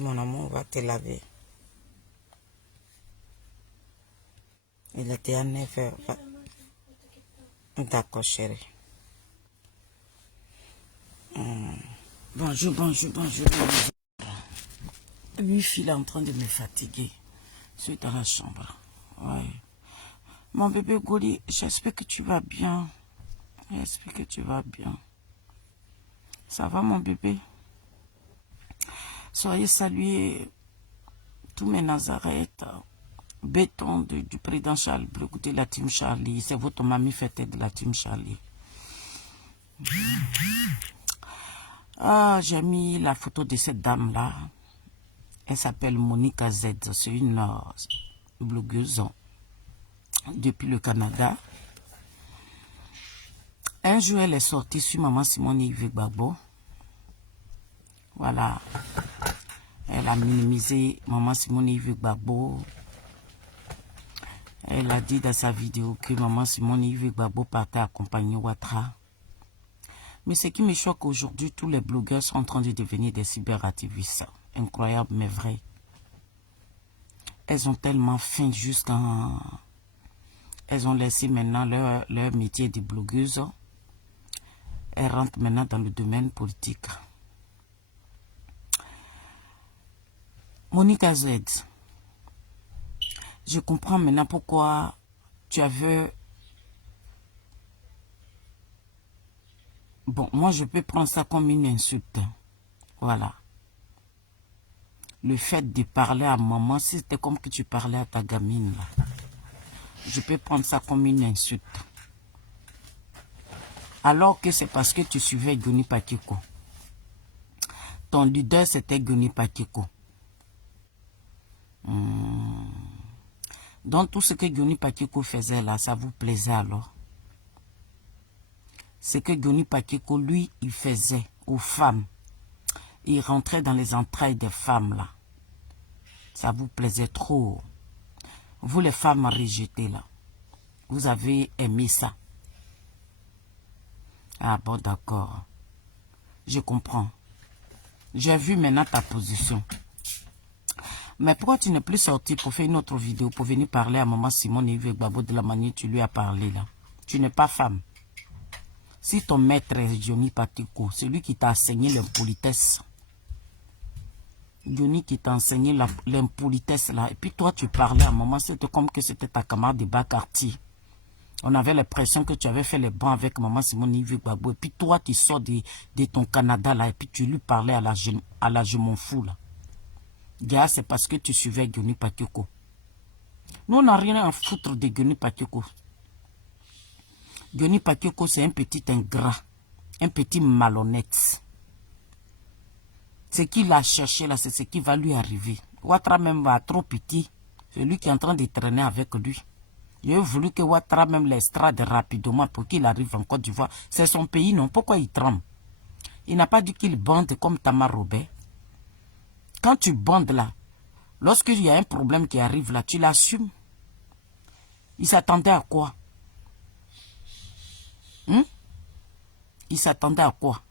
Mon amour, on va te laver. Il était à 9h. D'accord, chérie. Bonjour, bonjour, bonjour, bonjour. Lui, il est en train de me fatiguer. Je suis dans la chambre. Ouais. Mon bébé Goli, j'espère que tu vas bien. J'espère que tu vas bien. Ça va, mon bébé? Soyez salués, tous mes Nazareth, béton du président Charles Brooke de la team Charlie. C'est votre mamie fête de la team Charlie. Ah, j'ai mis la photo de cette dame-là. Elle s'appelle Monica Z. C'est une blogueuse depuis le Canada. Un jour, elle est sortie sur Maman Simone Yves Gbagbo. Voilà. Elle a minimisé Maman Simone Yves Gbagbo. Elle a dit dans sa vidéo que Maman Simone Yves Gbagbo partait accompagner Ouattara. Mais ce qui me choque aujourd'hui, tous les blogueurs sont en train de devenir des cyberactivistes. Incroyable, mais vrai. Elles ont tellement faim jusqu'à... Elles ont laissé maintenant leur métier de blogueuse. Elles rentrent maintenant dans le domaine politique. Monica Z, je comprends maintenant pourquoi tu avais... Bon, moi je peux prendre ça comme une insulte. Voilà. Le fait de parler à maman, c'était comme que tu parlais à ta gamine. Là. Je peux prendre ça comme une insulte. Alors que c'est parce que tu suivais Goni Patiko. Ton leader, c'était Goni Patiko. Donc tout ce que Goni Patiko faisait là, ça vous plaisait alors? Ce que Goni Patiko, lui, il faisait aux femmes. Il rentrait dans les entrailles des femmes là. Ça vous plaisait trop. Vous les femmes rejetées là. Vous avez aimé ça. Ah bon, d'accord. Je comprends. J'ai vu maintenant ta position. Mais pourquoi tu n'es plus sorti pour faire une autre vidéo, pour venir parler à Maman Simone Yves Gbagbo de la manière que tu lui as parlé là? Tu n'es pas femme. Si ton maître est Johnny Patiko, c'est lui qui t'a enseigné l'impolitesse. Johnny qui t'a enseigné l'impolitesse là. Et puis toi tu parlais à Maman, c'était comme que c'était ta camarade de bas quartier. On avait l'impression que tu avais fait les bancs avec maman Simone Yves Gbagbo. Et puis toi, tu sors de ton Canada là. Et puis tu lui parlais à la je m'en fous là. Gars, c'est parce que tu suivais Guéni Pakioko. Nous, on n'a rien à foutre de Guéni Pakioko. Guéni Pakioko, c'est un petit ingrat. Un petit malhonnête. Ce qu'il a cherché là, c'est ce qui va lui arriver. Ouattara même va trop petit. C'est lui qui est en train de traîner avec lui. J'ai voulu que Ouattara même l'extrade rapidement pour qu'il arrive en Côte d'Ivoire. C'est son pays, non? Pourquoi il tremble? Il n'a pas dit qu'il bande comme Tamar Robert. Quand tu bandes là, lorsqu'il y a un problème qui arrive là, tu l'assumes. Il s'attendait à quoi? Il s'attendait à quoi?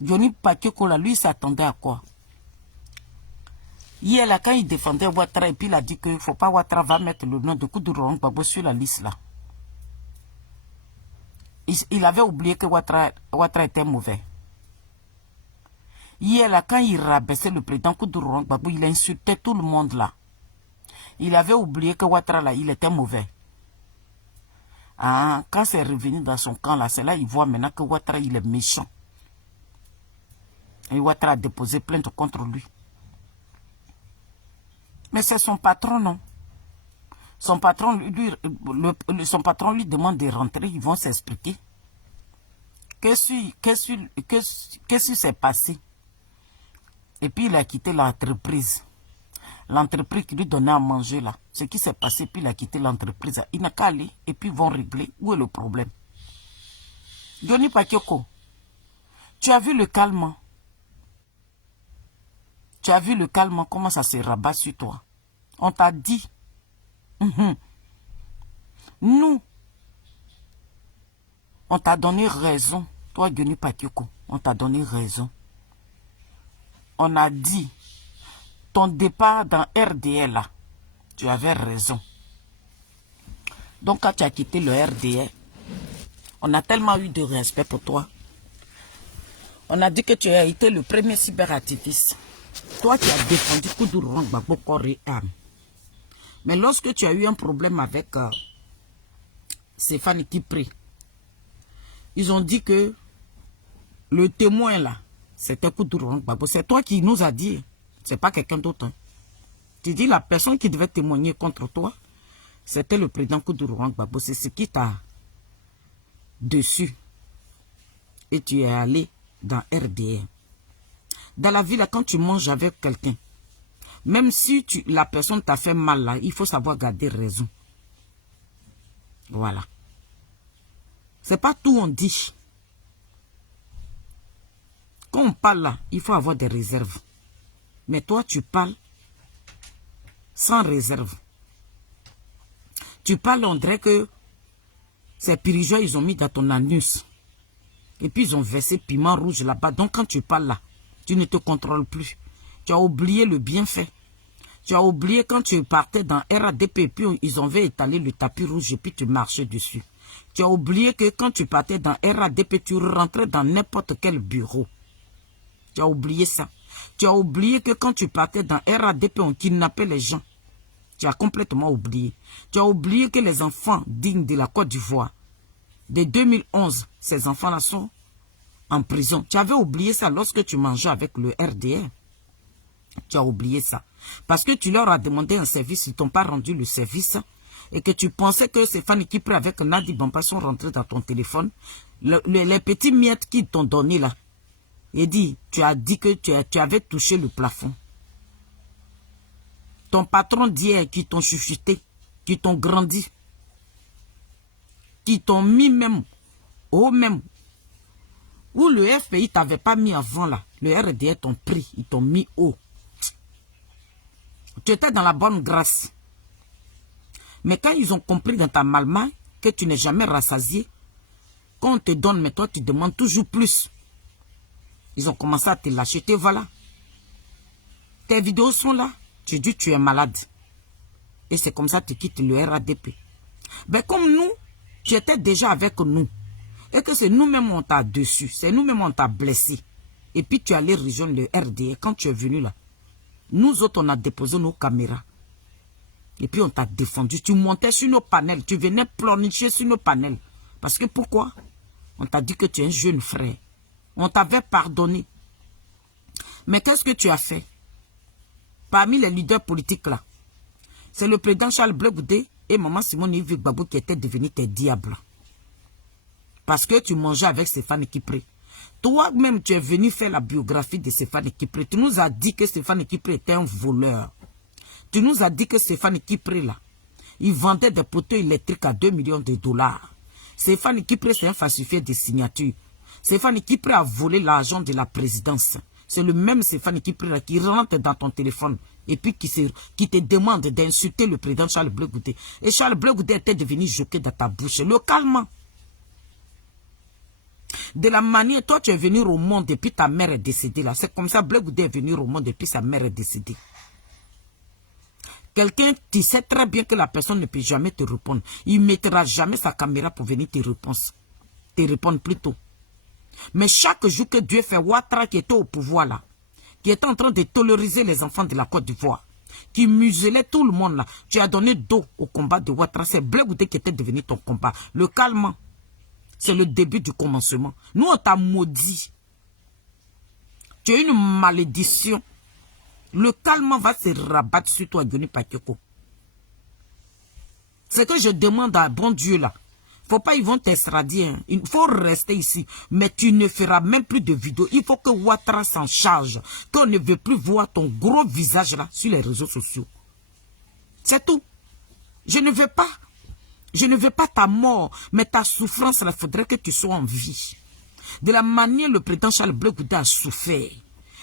Guéni Pakioko là, lui, il s'attendait à quoi? Hier là, quand il défendait Ouattara, et puis il a dit qu'il ne faut pas Ouattara va mettre le nom de Koudouro Gbagbo sur la liste là. Il avait oublié que Ouattara était mauvais. Hier là, quand il rabaissait le président Koudouro Gbagbo, il insultait tout le monde là. Il avait oublié que Ouattara là, il était mauvais. Ah, quand c'est revenu dans son camp là, c'est là il voit maintenant que Ouattara il est méchant. Et Ouattara a déposé plainte contre lui. Mais c'est son patron, non? Son patron lui demande de rentrer, ils vont s'expliquer. Qu'est-ce qui s'est passé? Et puis il a quitté l'entreprise. L'entreprise qui lui donnait à manger là. Ce qui s'est passé, puis il a quitté l'entreprise. Il n'a qu'à aller et puis ils vont régler. Où est le problème? Guéni Pakioko, tu as vu le calme? Tu as vu le calme, comment ça se rabat sur toi? On t'a dit. Nous, on t'a donné raison. Toi, Guéni Pakioko, on t'a donné raison. On a dit, ton départ dans RDL, là, tu avais raison. Donc, quand tu as quitté le RDL, on a tellement eu de respect pour toi. On a dit que tu as été le premier cyberactiviste. Toi, tu as défendu Koudouro Gbagbo corps et âme. Mais lorsque tu as eu un problème avec Stéphane Kipré, ils ont dit que le témoin là, c'était Koudouro Gbagbo. C'est toi qui nous a dit, c'est pas quelqu'un d'autre. Hein. Tu dis la personne qui devait témoigner contre toi, c'était le président Koudouro Gbagbo. C'est ce qui t'a dessus. Et tu es allé dans RDR. Dans la vie, là, quand tu manges avec quelqu'un, même si la personne t'a fait mal, là, il faut savoir garder raison. Voilà. C'est pas tout on dit. Quand on parle là, il faut avoir des réserves. Mais toi, tu parles sans réserve. Tu parles, on dirait que ces pirigeons, ils ont mis dans ton anus. Et puis, ils ont versé piment rouge là-bas. Donc, quand tu parles là, tu ne te contrôles plus. Tu as oublié le bienfait. Tu as oublié quand tu partais dans RADP et puis ils ont étalé le tapis rouge et puis tu marchais dessus. Tu as oublié que quand tu partais dans RADP, tu rentrais dans n'importe quel bureau. Tu as oublié ça. Tu as oublié que quand tu partais dans RADP, on kidnappait les gens. Tu as complètement oublié. Tu as oublié que les enfants dignes de la Côte d'Ivoire, de 2011, ces enfants-là sont en prison. Tu avais oublié ça lorsque tu mangeais avec le RDR. Tu as oublié ça. Parce que tu leur as demandé un service, ils ne t'ont pas rendu le service. Et que tu pensais que ces fans qui prennent avec Nadi Bamba sont rentrés dans ton téléphone. Les petits miettes qu'ils t'ont donné là. Et tu as dit que tu avais touché le plafond. Ton patron d'hier qui t'ont chuchoté, qui t'ont grandi, qui t'ont mis même, haut même, où le FPI t'avait pas mis avant là, le RDR t'ont pris, ils t'ont mis haut. Tu étais dans la bonne grâce. Mais quand ils ont compris dans ta malmain que tu n'es jamais rassasié, quand on te donne, mais toi tu demandes toujours plus. Ils ont commencé à te lâcher, te voilà. Tes vidéos sont là, tu dis tu es malade. Et c'est comme ça que tu quittes le RADP. Ben comme nous, tu étais déjà avec nous. Et que c'est nous-mêmes on t'a dessus, c'est nous-mêmes on t'a blessé. Et puis tu allais rejoindre le RDA quand tu es venu là. Nous autres on a déposé nos caméras. Et puis on t'a défendu. Tu montais sur nos panels. Tu venais planifier sur nos panels. Parce que pourquoi? On t'a dit que tu es un jeune frère. On t'avait pardonné. Mais qu'est-ce que tu as fait? Parmi les leaders politiques là, c'est le président Charles Blé Goudé et maman Simone Yves Gbagbo qui étaient devenus tes diables. Parce que tu mangeais avec Stéphane Kipré. Toi-même, tu es venu faire la biographie de Stéphane Kipré. Tu nous as dit que Stéphane Kipré était un voleur. Tu nous as dit que Stéphane Kipré là, il vendait des poteaux électriques à 2 millions de dollars. Stéphane Kipré, c'est un falsifié de signatures. Stéphane Kipré a volé l'argent de la présidence. C'est le même Stéphane Kipré là qui rentre dans ton téléphone et puis qui te demande d'insulter le président Charles Blé Goudé. Et Charles Blé Goudé était devenu joqué dans ta bouche. Le calme. De la manière, toi tu es venu au monde depuis ta mère est décédée là. C'est comme ça Blé Goudé est venu au monde depuis sa mère est décédée. Quelqu'un, tu sais très bien que la personne ne peut jamais te répondre. Il ne mettra jamais sa caméra pour venir te répondre plutôt. Mais chaque jour que Dieu fait, Ouattara qui était au pouvoir là, qui était en train de tolériser les enfants de la Côte d'Ivoire, qui muselait tout le monde là, tu as donné dos au combat de Ouattara. C'est Blé Goudé qui était devenu ton combat. Le calme, c'est le début du commencement. Nous, on t'a maudit. Tu as une malédiction. Le calme va se rabattre sur toi, Johnny Pacheco. C'est que je demande à bon Dieu là. Faut pas, ils vont t'extrader. Hein. Il faut rester ici. Mais tu ne feras même plus de vidéos. Il faut que Ouattara s'en charge. Qu'on ne veut plus voir ton gros visage là sur les réseaux sociaux. C'est tout. Je ne veux pas. Je ne veux pas ta mort. Mais ta souffrance, il faudrait que tu sois en vie. De la manière le président Charles Blé Goudé a souffert.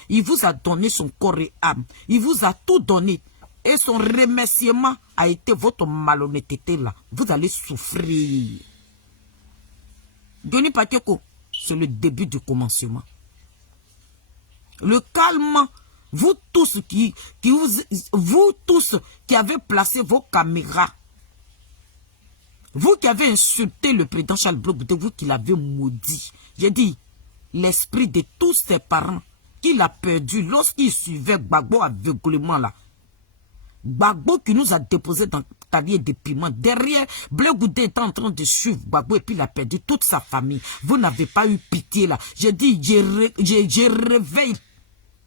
Il vous a donné son corps et âme. Il vous a tout donné. Et son remerciement a été votre malhonnêteté là. Vous allez souffrir. Johnny Pacheco, c'est le début du commencement. Le calme, vous tous qui avez placé vos caméras, vous qui avez insulté le président Charles Blé Goudé, vous qui l'avez maudit. J'ai dit, l'esprit de tous ses parents qu'il a perdu lorsqu'il suivait Gbagbo aveuglément là. Gbagbo qui nous a déposé dans tablier de piment. Derrière, Blé Goudé est en train de suivre Gbagbo et puis il a perdu toute sa famille. Vous n'avez pas eu pitié là. J'ai dit, je réveille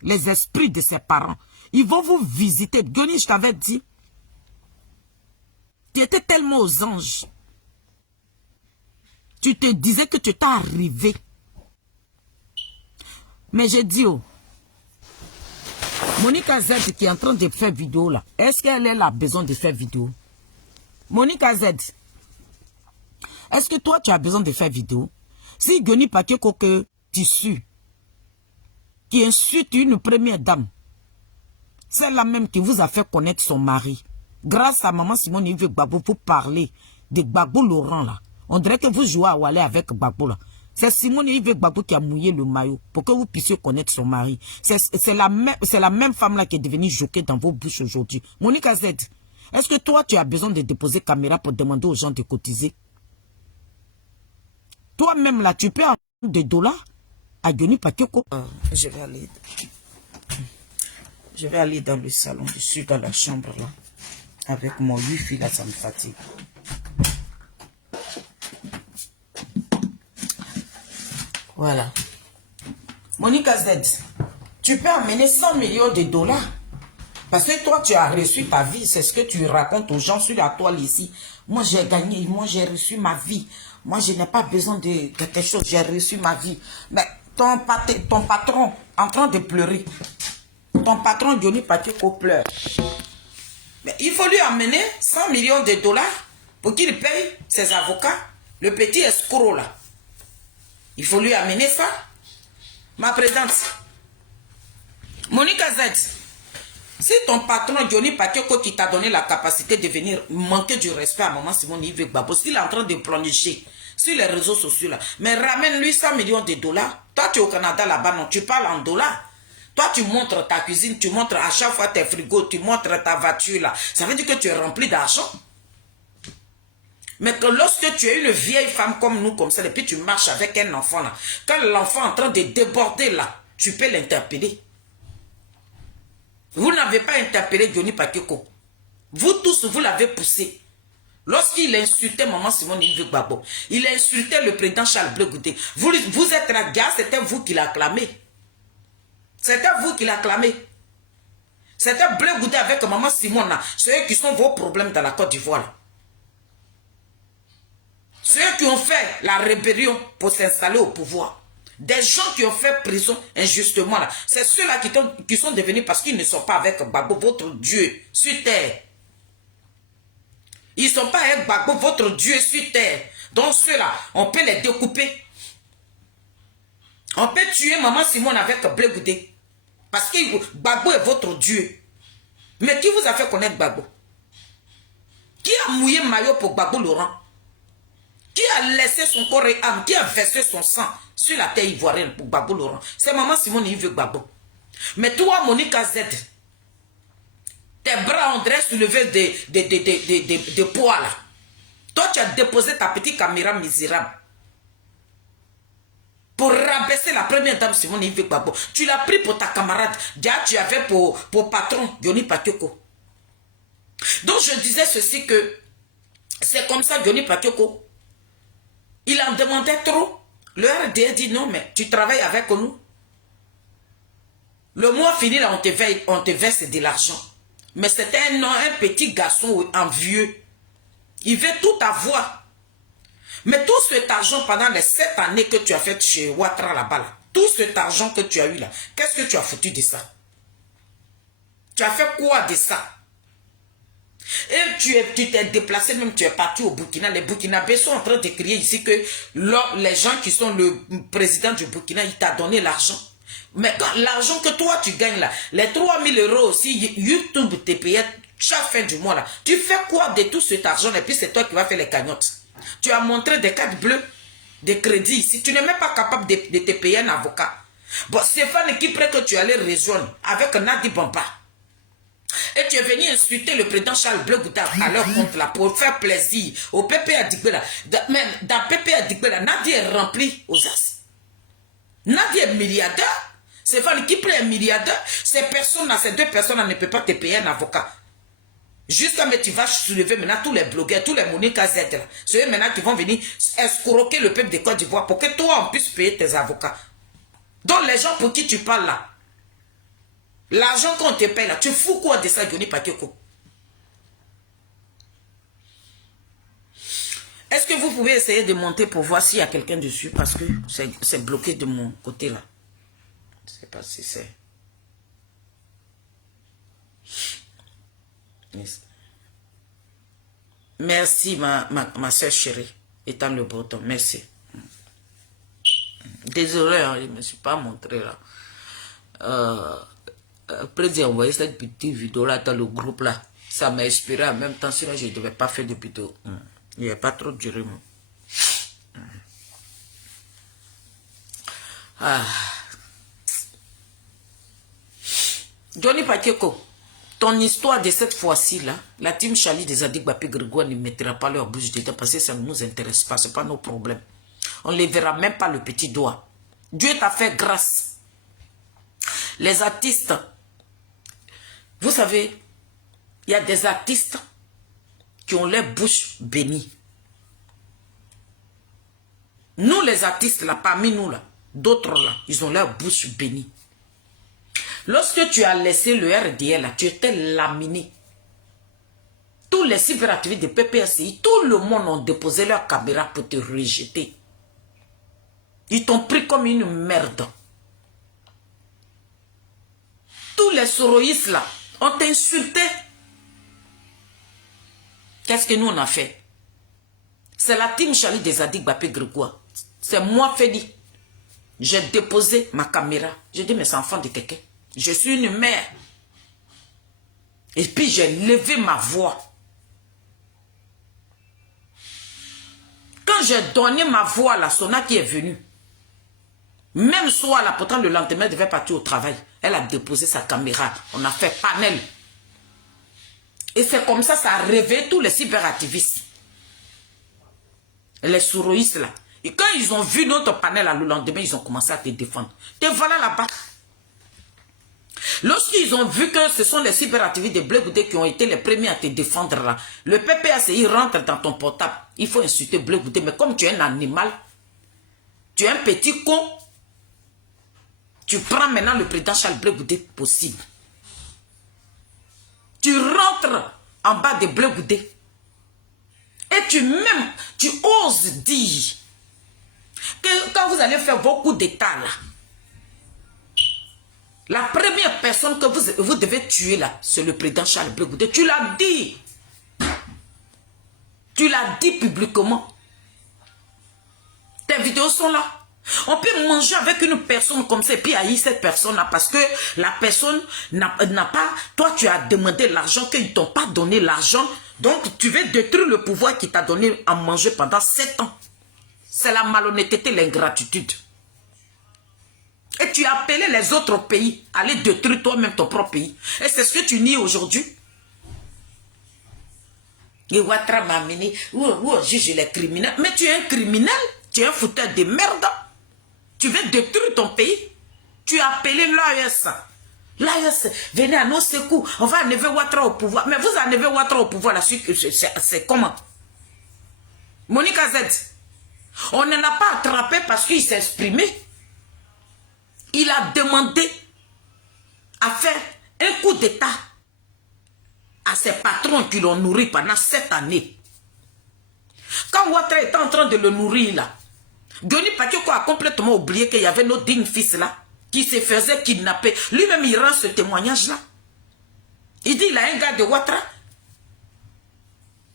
les esprits de ses parents. Ils vont vous visiter. Johnny, je t'avais dit, tu étais tellement aux anges. Tu te disais que tu t'es arrivé. Mais j'ai dit, oh, Monica Z qui est en train de faire vidéo là, est-ce qu'elle a besoin de faire vidéo? Monica Z, est-ce que toi tu as besoin de faire vidéo? Si Johnny Pacheco que tissu, qui insulte une première dame, c'est la même qui vous a fait connaître son mari. Grâce à maman Simone Yves Gbagbo, vous parlez de Gbagbo Laurent là. On dirait que vous jouez à Wallet avec Gbagbo là. C'est Simone Yves Gbagbo qui a mouillé le maillot pour que vous puissiez connaître son mari. C'est la même femme là qui est devenue joquée dans vos bouches aujourd'hui. Monica Z, est-ce que toi tu as besoin de déposer caméra pour demander aux gens de cotiser? Toi-même là, tu peux avoir des dollars à Johnny Pacheco. Je vais aller dans le salon, je suis dans la chambre là. Avec mon wifi là, ça me fatigue. Voilà. Monica Z, tu peux amener 100 millions de dollars. Parce que toi, tu as reçu ta vie. C'est ce que tu racontes aux gens sur la toile ici. Moi, j'ai gagné. Moi, j'ai reçu ma vie. Moi, je n'ai pas besoin de quelque chose. J'ai reçu ma vie. Mais ton patron, en train de pleurer. Ton patron, Johnny Pacheco, pleure. Mais il faut lui amener 100 millions de dollars pour qu'il paye ses avocats. Le petit escroc là. Il faut lui amener ça. Ma présidente. Monica Z. Si ton patron Johnny Pacheco qui t'a donné la capacité de venir manquer du respect à maman Simone Yves Gbagbo, s'il est en train de planifier sur les réseaux sociaux là, mais ramène-lui 100 millions de dollars. Toi tu es au Canada là-bas, non, tu parles en dollars. Toi tu montres ta cuisine, tu montres à chaque fois tes frigos, tu montres ta voiture là. Ça veut dire que tu es rempli d'argent. Mais que lorsque tu es une vieille femme comme nous, comme ça, et puis tu marches avec un enfant là, quand l'enfant est en train de déborder là, tu peux l'interpeller. Vous n'avez pas interpellé Johnny Pacheco. Vous tous, vous l'avez poussé. Lorsqu'il a insulté Maman Simone Yves Gbagbo, il a insulté le président Charles Blé Goudé. Vous êtes la gare, c'était vous qui l'acclamez. C'était vous qui l'acclamez. C'était Blé Goudé avec Maman Simone là. Ceux qui sont vos problèmes dans la Côte d'Ivoire. Ceux qui ont fait la rébellion pour s'installer au pouvoir. Des gens qui ont fait prison injustement là. C'est ceux-là qui sont devenus parce qu'ils ne sont pas avec Gbagbo, votre Dieu, sur terre. Ils ne sont pas avec Gbagbo, votre Dieu sur terre. Donc ceux-là, on peut les découper. On peut tuer Maman Simone avec Blé Goudé. Parce que Gbagbo est votre Dieu. Mais qui vous a fait connaître Gbagbo? Qui a mouillé maillot pour Gbagbo Laurent? Qui a laissé son corps et âme? Qui a versé son sang sur la terre ivoirienne pour Gbagbo Laurent? C'est Maman Simone Yves Gbagbo. Mais toi, Monica Z, tes bras ont soulevé des poids là. Toi, tu as déposé ta petite caméra misérable pour rabaisser la première dame Simone Yves Gbagbo. Tu l'as pris pour ta camarade. Déjà, tu avais pour patron Yoni Pakioko. Donc, je disais ceci que c'est comme ça Yoni Pakioko. Il en demandait trop. Le RDA dit non, mais tu travailles avec nous. Le mois fini, là, on te verse de l'argent. Mais c'était un petit garçon envieux. Il veut tout avoir. Mais tout cet argent pendant les 7 années que tu as fait chez Ouattara là-bas, là, tout cet argent que tu as eu là, qu'est-ce que tu as foutu de ça? Tu as fait quoi de ça? Et tu t'es déplacé, même tu es parti au Burkina. Les Burkinabés sont en train de crier ici que les gens qui sont le président du Burkina, il t'a donné l'argent. Mais l'argent que toi tu gagnes là, les 3000 € aussi, YouTube te payait chaque fin du mois là. Tu fais quoi de tout cet argent et puis c'est toi qui vas faire les cagnottes. Tu as montré des cartes bleues, des crédits ici. Tu n'es même pas capable de te payer un avocat. Bon, Stéphane qui près que tu allais rejoindre avec Nadi Bamba. Et tu es venu insulter le président Charles Blé Goudé à leur compte là pour faire plaisir au PP Adigbe là. Même dans PP Adigbe là, Nadi est rempli aux as. Nadi est milliardaire. Stéphane qui prend un milliardaire. Ces personnes-là, ces deux personnes-là ne peuvent pas te payer un avocat. Jusqu'à mais tu vas soulever maintenant tous les blogueurs, tous les Monica Z là. Ceux maintenant qui vont venir escroquer le peuple de Côte d'Ivoire pour que toi on puisse payer tes avocats. Donc les gens pour qui tu parles là, l'argent qu'on te paye là, tu fous quoi de ça, Yoni Pakioko? Est-ce que vous pouvez essayer de monter pour voir s'il y a quelqu'un dessus? Parce que c'est bloqué de mon côté là. Je ne sais pas si c'est... Merci ma soeur chérie, étant le breton, merci. Désolé, hein, je ne me suis pas montré là. Après j'ai envoyé cette petite vidéo là dans le groupe là. Ça m'a inspiré en même temps, sinon je ne devais pas faire de vidéo. Il n'y a pas trop duré. Johnny Pakioko, ton histoire de cette fois-ci là, la team Charlie des Adik Bapé Grégoire ne mettra pas leur bouche dedans parce que ça ne nous intéresse pas, ce n'est pas nos problèmes. On ne les verra même pas le petit doigt. Dieu t'a fait grâce. Les artistes, vous savez, il y a des artistes qui ont leur bouche bénie. Nous les artistes là, parmi nous là, d'autres là, ils ont leur bouche bénie. Lorsque tu as laissé le RDL là, tu étais laminé. Tous les cyberactivistes de PPSI, tout le monde ont déposé leur caméra pour te rejeter. Ils t'ont pris comme une merde. Tous les soroïstes là, on t'a insulté. Qu'est-ce que nous on a fait? C'est la team Charlie des Adik Bapé Grégoire. C'est moi, Fedi. J'ai déposé ma caméra. J'ai dit, mais c'est enfant de quelqu'un. Je suis une mère. Et puis j'ai levé ma voix. Quand j'ai donné ma voix là, Sona qui est venue. Même soir là, pourtant le lendemain, elle devait partir au travail. Elle a déposé sa caméra. On a fait panel. Et c'est comme ça, ça a réveillé tous les cyberactivistes. Les souroïstes là. Et quand ils ont vu notre panel là, le lendemain, ils ont commencé à te défendre. Te voilà là-bas. Lorsqu'ils ont vu que ce sont les cyberactivistes de Blé Goudé qui ont été les premiers à te défendre là, le PPACI rentre dans ton portable. Il faut insulter Blé Goudé. Mais comme tu es un animal, tu es un petit con, tu prends maintenant le président Charles Blé Goudé possible. Tu rentres en bas de Blé Goudé. Et tu oses dire que quand vous allez faire vos coups d'état là, la première personne que vous devez tuer là, c'est le président Charles Blé Goudé. Tu l'as dit. Tu l'as dit publiquement. Tes vidéos sont là. On peut manger avec une personne comme ça et puis haïr cette personne-là parce que la personne n'a pas... Toi, tu as demandé l'argent, qu'ils ne t'ont pas donné l'argent. Donc, tu veux détruire le pouvoir qui t'a donné à manger pendant 7 ans. C'est la malhonnêteté, l'ingratitude. Et tu as appelé les autres pays à aller détruire toi-même ton propre pays. Et c'est ce que tu nies aujourd'hui. Et Ouattara m'a amené, où juge les criminels. Mais tu es un criminel, tu es un fouteur de merde. Tu veux détruire ton pays. Tu as appelé l'AES. L'AES, venez à nos secours. On va enlever Ouattara au pouvoir. Mais vous enlevez Ouattara au pouvoir, c'est comment? Monique Z. On ne l'a pas attrapé parce qu'il s'est exprimé. Il a demandé à faire un coup d'état à ses patrons qui l'ont nourri pendant 7 années. Quand Ouattara était en train de le nourrir là, Denis Pakeko a complètement oublié qu'il y avait nos dignes fils là, qui se faisaient kidnapper. Lui-même, il rend ce témoignage là. Il dit, il a un gars de Ouattara.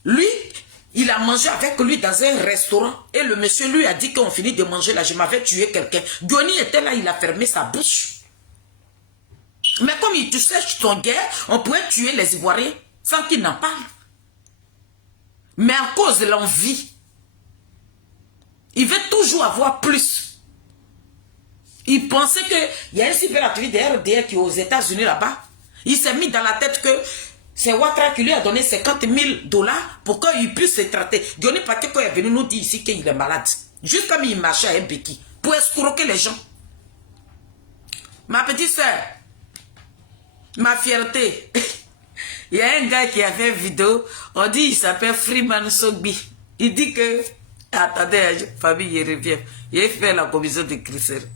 Lui, il a mangé avec lui dans un restaurant. Et le monsieur lui a dit qu'on finit de manger là, je m'avais tué quelqu'un. Denis était là, il a fermé sa bouche. Mais comme il touchait son guerre, on pouvait tuer les Ivoiriens sans qu'ils n'en parlent. Mais à cause de l'envie, il veut toujours avoir plus. Il pensait qu'il y a un cyberactiviste de RDR qui est aux États-Unis là-bas. Il s'est mis dans la tête que c'est Ouattara qui lui a donné 50 000 $ pour qu'il puisse se traiter. Denis Pakeko est venu nous dire ici qu'il est malade. Juste comme il marchait à un béquille pour escroquer les gens. Ma petite soeur, ma fierté. Il y a un gars qui a fait une vidéo, on dit il s'appelle Freeman Sogbi. Il dit que, attendez, famille, il revient. Il fait la commission de Christelle.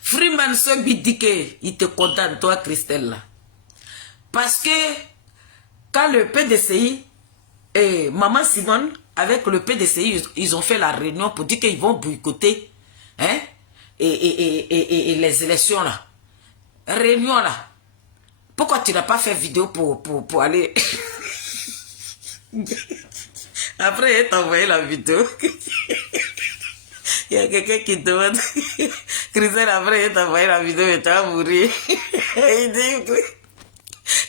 Freeman Sogbi dit qu'il te condamne, toi, Christelle, là. Parce que, quand le PDCI et Maman Simone, avec le PDCI, ils ont fait la réunion pour dire qu'ils vont boycotter hein, et les élections, là. Réunion, là. Pourquoi tu n'as pas fait vidéo pour aller... Après, il t'a envoyé la vidéo. Il y a quelqu'un qui demande... Christelle, après, il t'a envoyé la vidéo et tu vas mourir. Il dit...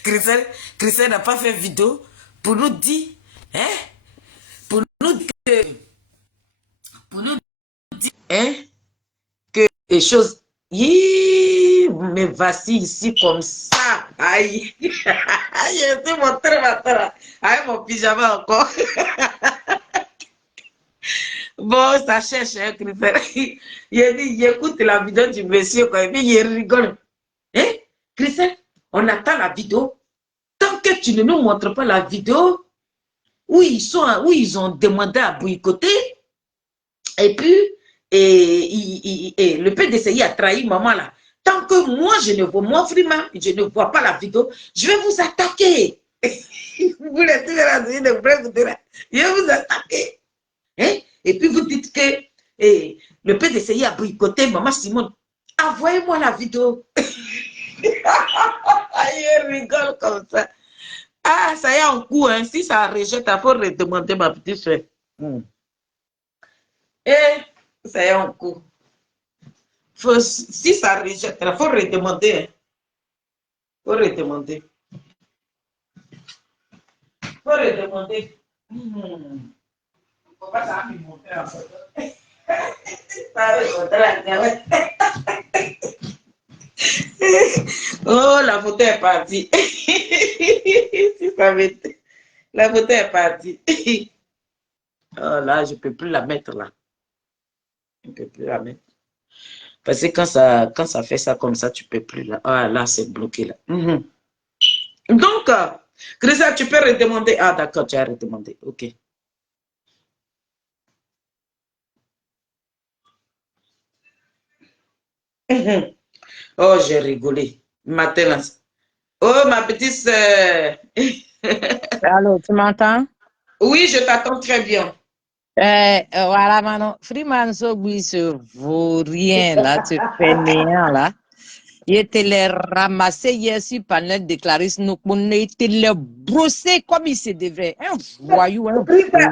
Christelle n'a pas fait vidéo pour nous dire... Hein? Pour nous dire... Hein? Que les choses... Mais voici ici comme ça. Aïe. Je suis montré maintenant. Avec mon pyjama encore. Bon, ça cherche, hein, Christelle. Il écoute la vidéo du monsieur, quoi, et puis il rigole. Hein? Christelle, on attend la vidéo. Tant que tu ne nous montres pas la vidéo où ils ont demandé à boycotter, et puis, le PDCI a trahi maman là. Tant que moi, Freeman, je ne vois pas la vidéo, je vais vous attaquer. Vous voulez tuer la vie de bref, je vais vous attaquer. Hein? Et puis vous dites que le PDCI a boycotté maman Simone. Envoyez-moi la vidéo. Il rigole comme ça. Ah, ça y est en coup, hein. Si ça rejette, il faut redemander ma petite soeur. Ça y est en coup. Si ça rejette, il faut redemander. Hein. Faut redemander. Faut redemander. Faut pas ça me montrer en photo. Oh, la photo est partie. Si ça m'était. La photo est partie. Oh là, je ne peux plus la mettre là. Je ne peux plus la mettre. Parce que quand ça fait ça comme ça, tu peux plus là. Ah, là, c'est bloqué là. Donc, Grisa, tu peux redemander. Ah, d'accord, tu as redemandé. OK. Oh, j'ai rigolé. Matin, oh, ma petite sœur. Allô, tu m'entends? Oui, je t'attends très bien. Voilà, Manon. Freeman Sogui se vaut rien, là, ce fainéant, là. Il était les ramasser hier sur panel de Clarisse Nokmone, il était les brosser comme il se devait. Un voyou, un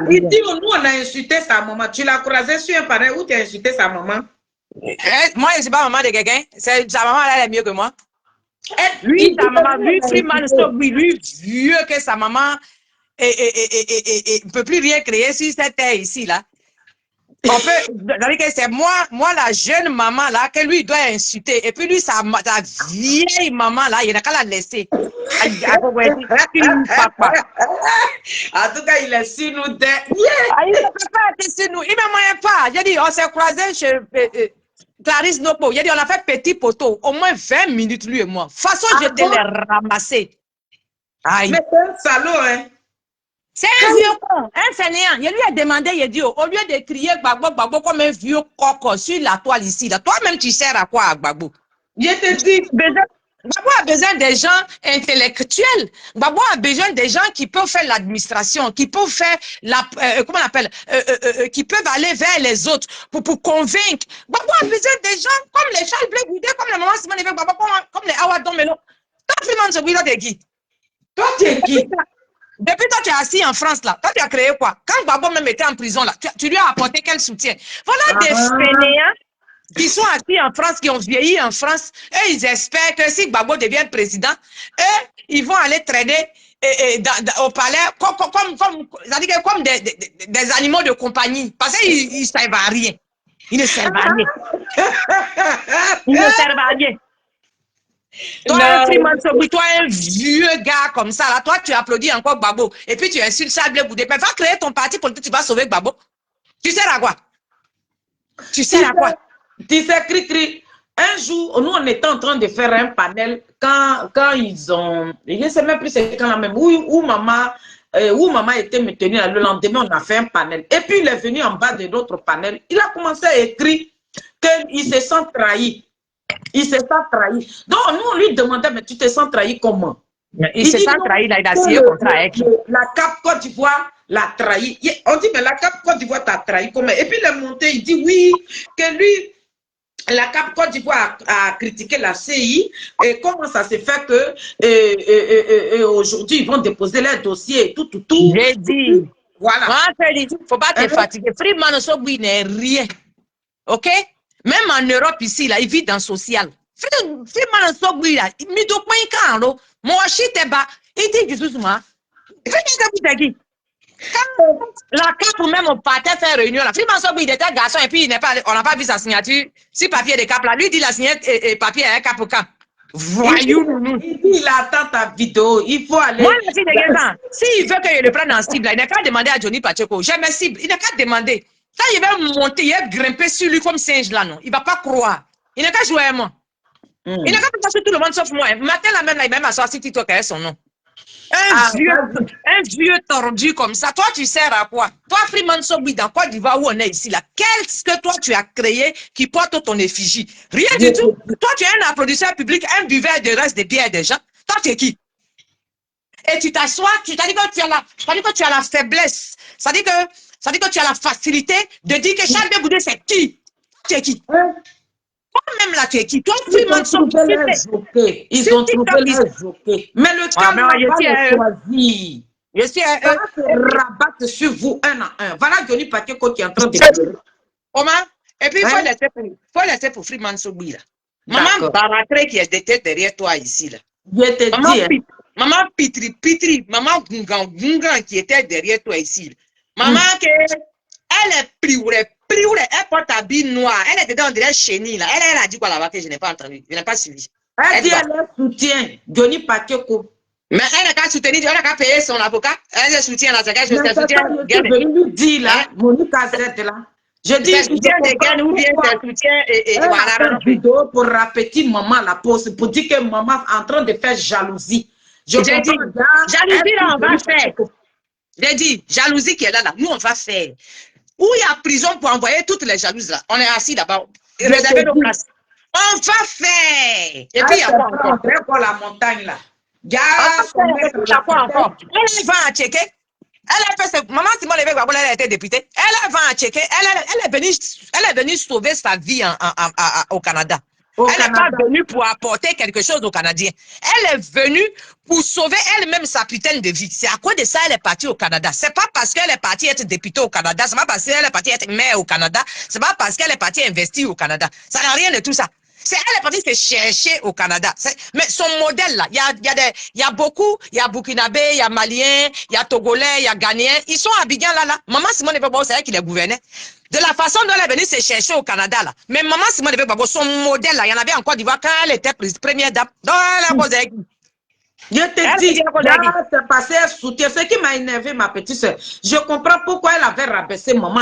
Il dit, vaurien. nous, on a insulté sa maman. Tu l'as croisé sur un panel où tu as insulté sa maman. Moi, je ne suis pas maman de quelqu'un. Sa maman, elle est mieux que moi. Lui, Il dit sa que maman, nous, lui, on a Freeman insulté. Sogui, lui, vieux que sa maman, et ne peut plus rien créer sur cette terre ici, là. On peut, c'est-à-dire que c'est moi, la jeune maman, là, que lui doit insulter. Et puis lui, sa vieille maman, là, il n'a qu'à la laisser. Papa. En tout cas, il est sur nous deux. Ah, il ne peut pas être sur nous. Il ne me moyen pas. J'ai dit, on s'est croisés chez Clarisse Nopo. J'ai dit, on a fait petit poteau. Au moins 20 minutes, lui et moi. Façon, je te l'ai ramassé. Aïe. Mais c'est un salaud, hein. C'est un vieux con, un fainéant. Je lui ai demandé, il dit, au lieu de crier Gbagbo, Gbagbo comme un vieux coq sur la toile ici, là, toi-même, tu sers à quoi, Gbagbo? Je te dis. Gbagbo a besoin des gens intellectuels. Gbagbo a besoin des gens qui peuvent faire l'administration, qui peuvent faire la, comment on appelle, qui peuvent aller vers les autres pour convaincre. Gbagbo a besoin des gens comme les Charles Blé Goudé, comme les mamans Simone Gbagbo, comme les Awa Domelo. Toi, Freeman Sogui, toi, t'es qui? Toi, tu es qui? Depuis toi, tu es assis en France, là. Toi, tu as créé quoi? Quand Gbagbo même était en prison, là, tu lui as apporté quel soutien? Voilà des fainéants qui sont assis en France, qui ont vieilli en France. Et ils espèrent que si Gbagbo devient président, eux, ils vont aller traîner au palais comme des animaux de compagnie. Parce qu'ils ne servent à rien. Ils ne servent à rien. Ils ne servent à rien. Toi, Freeman Sogui, toi, un vieux gars comme ça, là, toi, tu applaudis encore Gbagbo. Et puis tu insultes Charles Blé Goudé. Mais va créer ton parti politique, tu vas sauver Gbagbo. Tu sers à quoi? Tu sers à quoi? Tu sais, Cri-Cri, un jour, nous, on était en train de faire un panel quand ils ont. Je ne sais même plus c'est quand la même. Où maman était maintenue. Le lendemain, on a fait un panel. Et puis, il est venu en bas de notre panel. Il a commencé à écrire qu'il se sent trahi. Il se sent trahi. Donc, nous, on lui demandait, mais tu te sens trahi comment? Il se sent trahi, là, il a signé contrat avec. La CAP Côte d'Ivoire l'a trahi. On dit, mais la CAP Côte d'Ivoire t'a trahi comment? Et puis, il est monté, il dit oui, que lui, la CAP Côte d'Ivoire a critiqué la CI. Et comment ça se fait que aujourd'hui, ils vont déposer leur dossier et tout. J'ai dit. Voilà. Il ne faut pas te fatiguer. Freeman Sogui n'est rien. OK? Même en Europe, ici, là, il vit dans le social. Freeman Sogui, là, il me dit, moi, je suis bas. Il dit, Jésus, moi. Quand la CAP même on partait faire réunion là, Freeman Sogui il était garçon et puis on n'a pas vu sa signature si papier de CAP là. Lui dit la signature et papier à CAP au camp. Voyou, nous. Il attend ta vidéo, il faut aller. Moi, je suis de s'il veut que je le prenne en cible, là, il n'a qu'à demander à Johnny Pacheco. J'ai mes cibles, il n'a qu'à demander. Quand il va monter, il va grimper sur lui comme singe là, non. Il ne va pas croire. Il n'a qu'à jouer à moi. Il n'a qu'à passer tout le monde sauf moi. Matin, la même là, il va m'asseoir sur TikTok avec son nom. Un vieux tordu comme ça, toi tu sers à quoi? Toi Freeman Sogui dans Côte d'Ivoire où on est ici là, qu'est-ce que toi tu as créé qui porte ton effigie? Rien du tout. Toi tu es un applaudisseur public, un buveur de reste de bière des gens. Toi tu es qui? Et tu t'assois, tu t'as dit que tu as la faiblesse. Ça dit que tu as la facilité de dire que Charles Blé Goudé c'est qui? Tu es qui? Toi-même là, tu es qui? Toi, Freeman Sogui, ils ont trouvé leur jockey. Mais le calme va les choisir. Je suis ça va se rabattre sur vous un à un. Voilà Johnny Pacheco qui est en train de pleurer. Comment? Et puis, il faut laisser pour Freeman Sogui là. Maman Baratré qui est derrière toi ici là. Je te dis. Maman Pitri, maman Gungan qui était derrière toi ici. Là. Maman elle est priouée, elle porte habit noir, elle était dans des chenilles là. Elle a dit quoi là-bas que je n'ai pas entendu, je n'ai pas suivi. Elle dit elle soutient Johnny Pacheco. Mais elle n'a qu'à soutenir, elle n'a qu'à payer son avocat. Elle soutient là, c'est qu'elle soutient. Je lui dis là, Monique Z là, Je dis, C'est soutien de gain ou bien c'est soutien et voilà. Elle a fait vidéo pour la petite maman, la pose, pour dire que maman est en train de faire jalousie. J'ai dit, jalousie là, on va faire. J'ai dit, jalousie qui est là, nous on va faire. Où il y a prison pour envoyer toutes les jalouses là. On est assis là-bas. Réservez nos places. On va faire. Et puis il y a quoi encore? Pour la montagne là. Elle va en checker. Elle a fait maman Simone Lévesque Gbagbo, elle a été députée. Elle va en checker. Elle est venue sauver sa vie au Canada. Elle n'est pas venue pour apporter quelque chose aux Canadiens. Elle est venue pour sauver elle-même sa putain de vie. C'est à cause de ça elle est partie au Canada. C'est pas parce qu'elle est partie être députée au Canada. C'est pas parce qu'elle est partie être maire au Canada. C'est pas parce qu'elle est partie investir au Canada. Ça n'a rien de tout ça. Elle est partie se chercher au Canada. Mais son modèle là, il y a beaucoup, il y a Burkinabé, il y a Maliens, il y a Togolais, il y a Ghanéens. Ils sont à Abidjan là. Maman Simone Lévesque Gbagbo, c'est elle qui les gouvernait. De la façon dont elle est venue se chercher au Canada là. Mais maman Simone Lévesque Gbagbo, son modèle là, il y en avait en Côte d'Ivoire quand elle était première dame. Dans la cause avec je te dis, c'est passé un soutien. Ce qui m'a énervé, ma petite soeur, je comprends pourquoi elle avait rabaissé maman.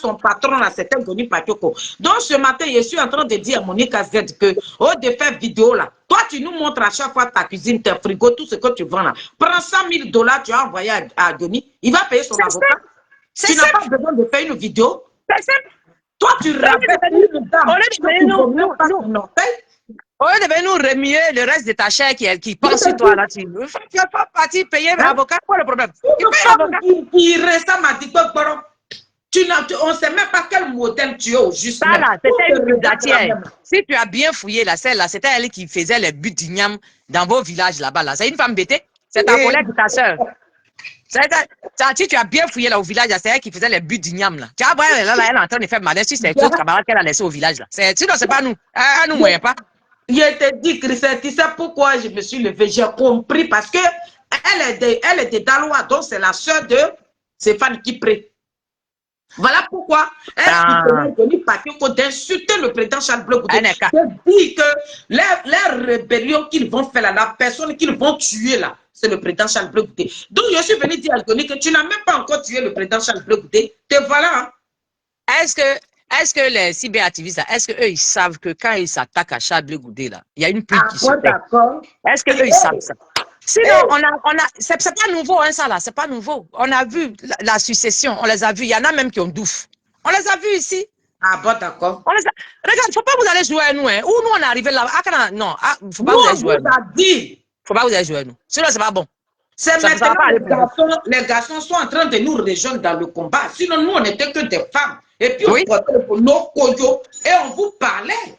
Son patron là, c'était Denis Patioko. Donc ce matin, je suis en train de dire à Monique Z que, de faire vidéo là, toi tu nous montres à chaque fois ta cuisine, tes frigos, tout ce que tu vends là. Prends $100 000, tu as envoyé à Denis, il va payer son avocat. Tu n'as pas besoin de faire une vidéo. C'est simple. Toi, tu rabaisses une dame. Au lieu de venir nous remuer le reste de ta chair qui pense sur toi là, tu n'as pas parti payer l'avocat, quoi le problème? Qui ressemble à Dikbok Borom. On ne sait même pas quel modèle tu es au juste. Ça là, c'était une brigadière. Si tu as bien fouillé la celle là, c'était elle qui faisait les buts d'igname dans vos villages là-bas. Là. C'est une femme bêtée. C'est ta collègue ou ta soeur. Si tu as bien fouillé là au village, c'est elle qui faisait les buts d'igname là. Tu vois, elle est en train de faire malin sur ses autres camarades qu'elle a laissés au village là. Sinon, c'est pas nous. Elle nous moyen pas. Je te dis, Christelle, tu sais pourquoi je me suis levée? J'ai compris parce que elle est de Daloa, donc c'est la soeur de Stéphane Kipré. Voilà pourquoi elle est venue d'insulter le président Charles Blé Goudé. Je dis que les rébellions qu'ils vont faire là, la personne qu'ils vont tuer là, c'est le président Charles Blé Goudé. Donc je suis venu dire à Denis que tu n'as même pas encore tué le président Charles Blé Goudé. Te voilà. Hein? Est-ce que les cyberactivistes, est-ce qu'eux, ils savent que quand ils s'attaquent à Charles Blé Goudé, là, il y a une pluie qui se fait? Est-ce qu'eux, ils savent ça? Sinon, c'est pas nouveau, hein, ça, là, c'est pas nouveau. On a vu la succession, on les a vus. Il y en a même qui ont douf. On les a vus ici. Ah bon, d'accord. Regarde, il ne faut pas vous aller jouer à nous, hein. Où nous, on est arrivé là. Non, il ne faut pas vous aller jouer à nous. Il ne faut pas vous aller jouer à nous. Sinon, c'est pas bon. C'est maintenant que les garçons sont en train de nous rejoindre dans le combat. Sinon, nous, on n'était que des femmes. Et puis, on portait nos koyo et on vous parlait.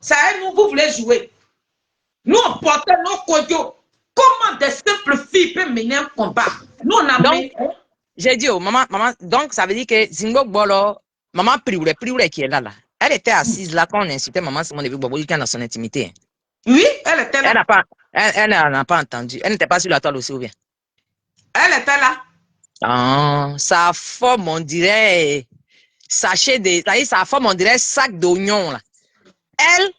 Ça, nous, vous voulez jouer. Nous, on portait nos koyo. Comment des simples filles peuvent mener un combat? Nous, on a donc, j'ai dit, maman, donc ça veut dire que Zingbok Bolo, maman Prioulé qui est là. Elle était assise là quand on insultait maman Simone Lévesque Gbagbo dans son intimité. Oui, elle était là. Elle n'a pas entendu. Elle n'était pas sur la toile aussi ou bien? Elle était là. Ah, sa forme, on dirait sa forme, on dirait sac d'oignon là. Elle,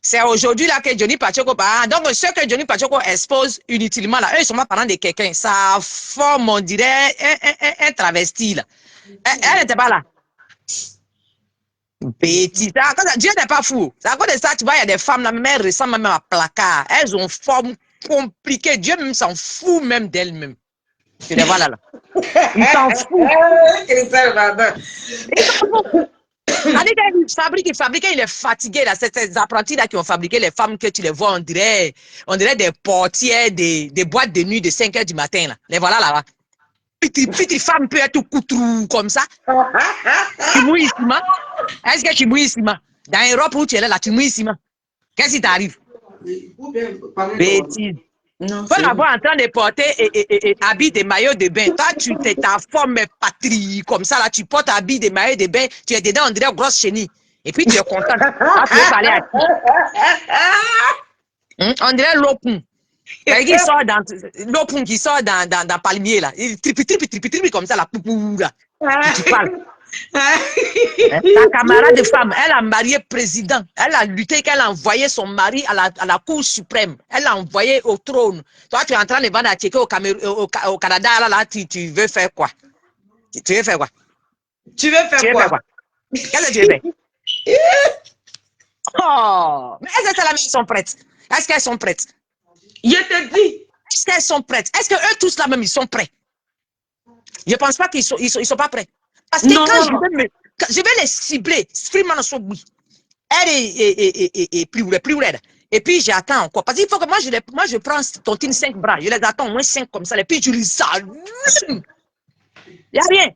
c'est aujourd'hui là que Johnny Patioko parle. Donc, ce que Johnny Patioko expose inutilement là, eux, ils sont pas parlant de quelqu'un. Sa forme, on dirait un travesti là. Elle n'était pas là. Petit. Dieu n'est pas fou. C'est à cause de ça, tu vois, il y a des femmes là, même elles ressemblent même à placard. Elles ont une forme compliquée. Dieu même s'en fout même d'elles-mêmes. Tu les vois là. Il s'en fout. Il fabrique, il est fatigué là. C'est ces apprentis là qui ont fabriqué les femmes que tu les vois, on dirait des portières, des boîtes de nuit de 5 h du matin là. Les voilà là-bas. Petite femme peut être coutrou comme ça. Tu mouilles ici, ma. Est-ce que tu mouilles ici, ma? Dans une robe où tu es là, tu mouilles ici, ma. Qu'est-ce qui t'arrive? Bêtise. Faut la voir en train de porter et habits de maillot de bain. Toi, tu t'es ta forme patrie comme ça, là, tu portes habits de maillot de bain, tu es dedans, on dirait grosse chenille. Et puis tu es content. Ah, tu veux parler à qui? On dirait l'opun. L'opun qui sort dans palmier, là. Il tripi comme ça, là. Tu parles. Ta camarade de femme, elle a marié président. Elle a lutté, qu'elle a envoyé son mari à la Cour suprême. Elle l'a envoyé au trône. Toi, tu es en train de vendre à checker au Canada. Là, tu veux faire quoi? Tu veux faire quoi? Tu veux faire quoi? Qu'est-ce que tu veux faire? Oh, mais est-ce que la maison sont prêtes? Est-ce qu'elles sont prêtes? Je te dis. Est-ce qu'elles sont prêtes? Est-ce que eux tous là même, ils sont prêts? Je ne pense pas qu'ils sont pas prêts. Parce que Non. quand je vais les cibler, elle est plus raide. Et puis j'attends encore. Parce qu'il faut que moi je prends tontine 5 bras. Je les attends au moins 5 comme ça. Et puis je les allume. Il n'y a rien.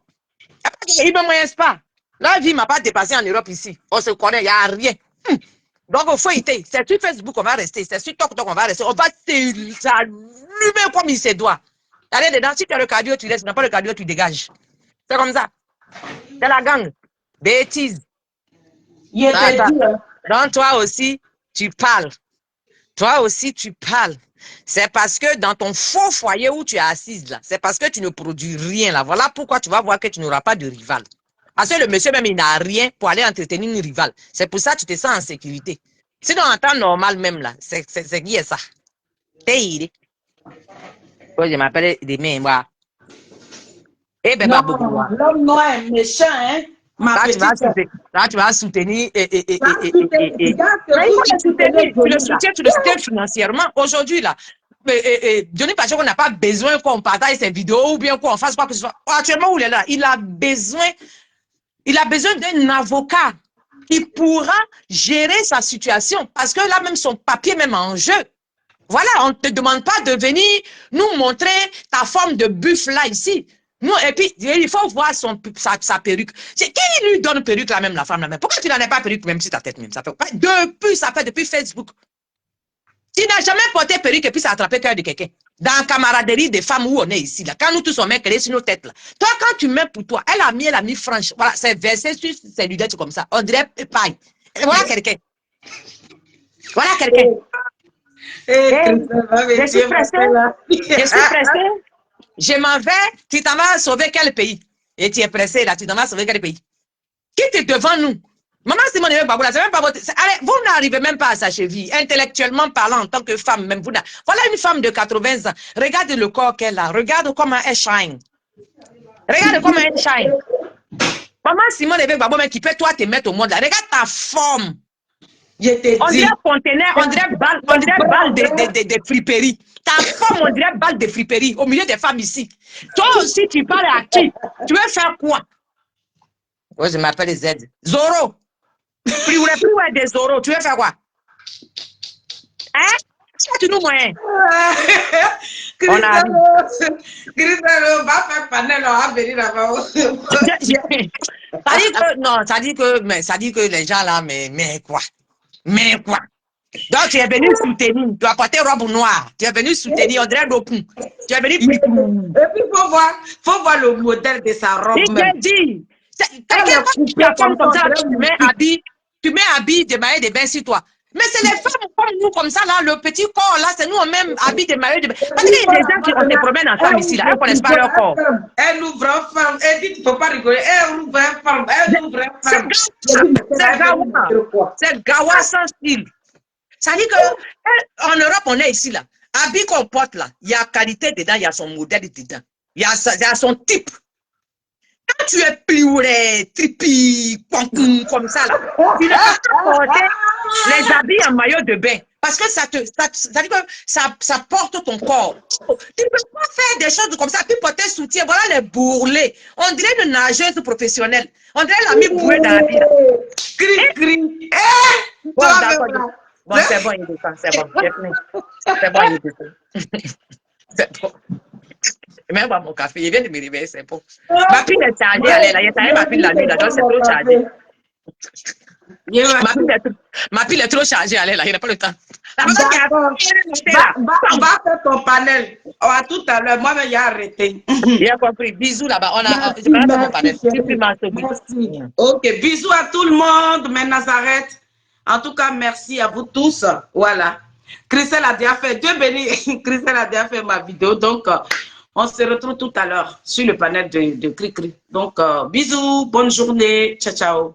Il ne me moyenne pas. La vie ne m'a pas dépassé en Europe ici. On se connaît, il n'y a rien. Donc, il faut éviter. C'est sur Facebook qu'on va rester. C'est sur TikTok qu'on va rester. On va s'allumer comme il se doit. Allez dedans, si tu as le cardio, tu laisses. Si tu n'as pas le cardio, tu dégages. C'est comme ça. C'est la gang. Bêtise. Donc, toi aussi, tu parles. Toi aussi, tu parles. C'est parce que dans ton faux foyer où tu es assise là, c'est parce que tu ne produis rien là. Voilà pourquoi tu vas voir que tu n'auras pas de rival. Parce que le monsieur même, il n'a rien pour aller entretenir une rivale. C'est pour ça que tu te sens en sécurité. Sinon, en temps normal même là, c'est qui est ça? Je m'appelle des mains, moi. Eh ben, l'homme noir est méchant, hein? Là, tu vas soutenir tu le soutiens financièrement. Aujourd'hui, là, Johnny Pacheco n'a pas besoin qu'on partage ses vidéos ou bien qu'on fasse quoi que ce soit. Actuellement, où il est là, il a besoin d'un avocat qui pourra gérer sa situation parce que là, même son papier, même en jeu. Voilà, on ne te demande pas de venir nous montrer ta forme de buff là, ici. Non, et puis, il faut voir sa perruque. Qui lui donne perruque là même, la femme là même? Pourquoi tu n'en as pas perruque même si ta tête même? Ça fait depuis Facebook. Tu n'as jamais porté perruque et puis ça a attrapé cœur de quelqu'un. Dans la camaraderie des femmes où on est ici, là, quand nous tous on met sur nos têtes là. Toi, quand tu mets pour toi, elle a mis franche. Voilà, c'est versé sur ses lunettes comme ça. On dirait paille. Et voilà quelqu'un. Voilà quelqu'un. Je suis pressée. Je m'en vais, tu t'en vas sauver quel pays? Et tu es pressé là, tu t'en vas sauver quel pays? Qui est devant nous? Maman Simone Baboula, c'est même pas votre... Allez, vous n'arrivez même pas à sa cheville, intellectuellement parlant, en tant que femme, même vous. Voilà une femme de 80 ans. Regarde le corps qu'elle a. Regarde comment elle shine. Regarde comment elle shine. Maman Simone Baboula, qui peut toi te mettre au monde là. Regarde ta forme. On dirait conteneur, on dirait balle de friperie. Ta forme, on dirait balle de friperie au milieu des femmes ici. Toi aussi, tu parles à qui? Tu veux faire quoi? Moi, je m'appelle Z. Zoro. Plus des Zoro. Tu veux faire quoi? Hein? Tu nous moyens. Christelle va faire panel, on va venir là-bas. Ça dit que les gens là, mais quoi? Mais quoi? Donc, tu es venu soutenir. Tu as porté robe noire. Tu es venu soutenir. On dirait l'opou. Tu es venu. Et puis, il faut voir le modèle de sa robe. Je te dis. Tu mets habit de maillot de bain sur toi. Mais c'est les femmes comme nous, comme ça, là, le petit corps, là, c'est nous, on même habit de maillot de bain. Parce qu'il y a des gens qui se promènent en femme ici, là, elles ne connaissent pas leur corps. Elle ouvre en femme. Elle dit, tu ne peux pas rigoler. Elle ouvre en femme. C'est gawa sans style. Ça dit qu'en Europe, on est ici, là. Habit qu'on porte, là, il y a qualité dedans, il y a son modèle dedans. Il y a son type. Quand tu es pliuré, tripi, comme ça, là, tu ne peux pas porter les habits en maillot de bain. Parce que ça dit que ça porte ton corps. Tu ne peux pas faire des choses comme ça, puis porter soutien. Voilà les bourrelets. On dirait une nageuse professionnelle. On dirait la mis bourrée dans la vie. Cri. Bon, d'accord. Bon, c'est bon, il descend. C'est bon. C'est bon, il descend. C'est bon. Même pas mon café, il vient de me réveiller, c'est bon. Ma pile est chargée, elle est là. Il y a ma pile la nuit, là, donc c'est trop chargé. Ma pile est trop chargée, elle est là, il n'a pas le temps. Va faire ton panel. À tout à l'heure, moi, il a arrêté. Il a compris. Bisous là-bas. Je vais faire mon panel. Merci. Ok, bisous à tout le monde. Mais Nazareth, en tout cas, merci à vous tous. Voilà. Christelle a déjà fait, Dieu béni, Christelle a déjà fait ma vidéo. Donc, on se retrouve tout à l'heure sur le panel de Cri-Cri. Donc, bisous, bonne journée. Ciao, ciao.